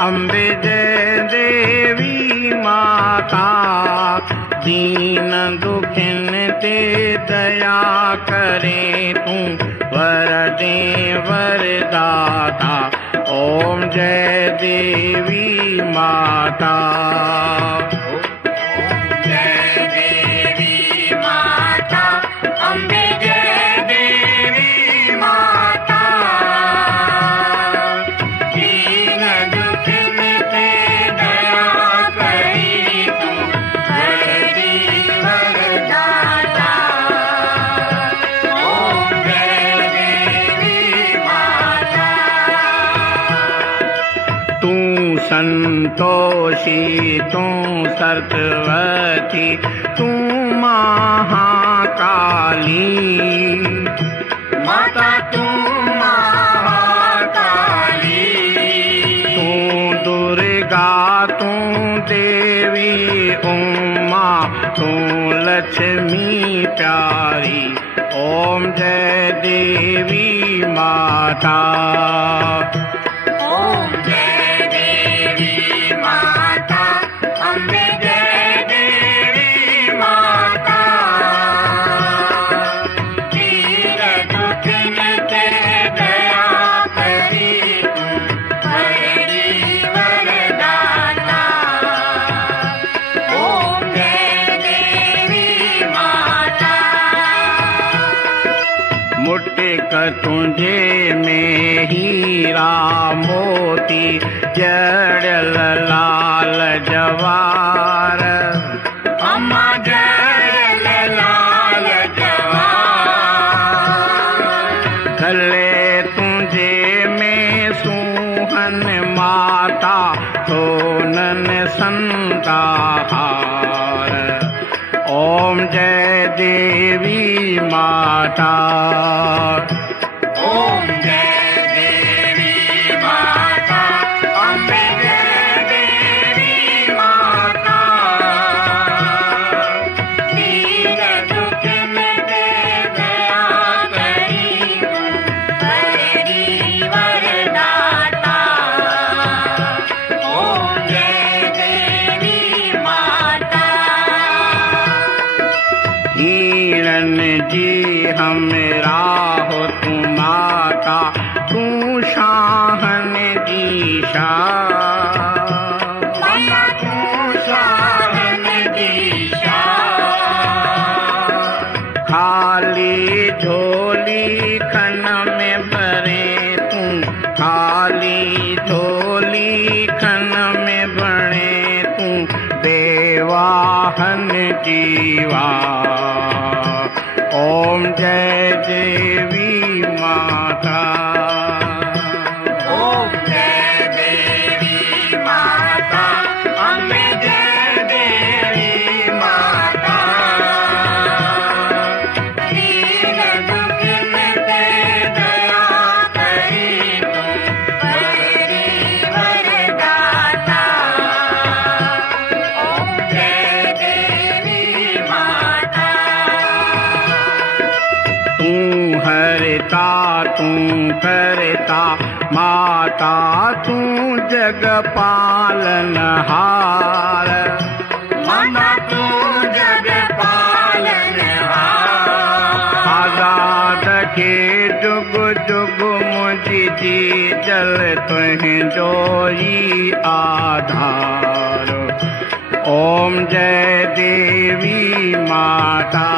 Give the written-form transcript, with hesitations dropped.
अम्बे जय देवी माता, दीन दुखिन ते दया करे तू, वर दे वरदाता। ओम जय देवी माता। संतोषी तू सरस्वती, तू महाकाली माता, तू महाकाली। तू दुर्गा, तू देवी उमा, तू लक्ष्मी प्यारी। ओम जय देवी माता। तुझे में हीरा मोती, जड़ल लाल जवार, अम्मा जड़ल लाल जवार। गले तुझे में सुहन माता, सोनन संताहार। ओम जय देवी माता। ओम जय देवी माता, अम्बे जय देवी माता। दीन दुखिन ते दया करी तू, वरदी वरदाता। ओम जय देवी माता। हिरण जी हमरा हो तू माता, तू शाहन दीशा, तू शाहन दीशा। खाली झोली खन में भरे तू, खाली झोली खन में भरे तू, देवाहन जीवा। ओम जय देवी माता। ओम जय देवी माता, अम्बे जय देवी माता। दीन दुखिन ते दया करी तू, वरदी वरदाता। ओम जय देवी माता। तू हरता, तू करता माता, तू जग पालनहार, माता तू जग पालनहार। आजाद के जुग जुग मुझी जी जल, तुहि जोई आधार। ओम जय देवी माता।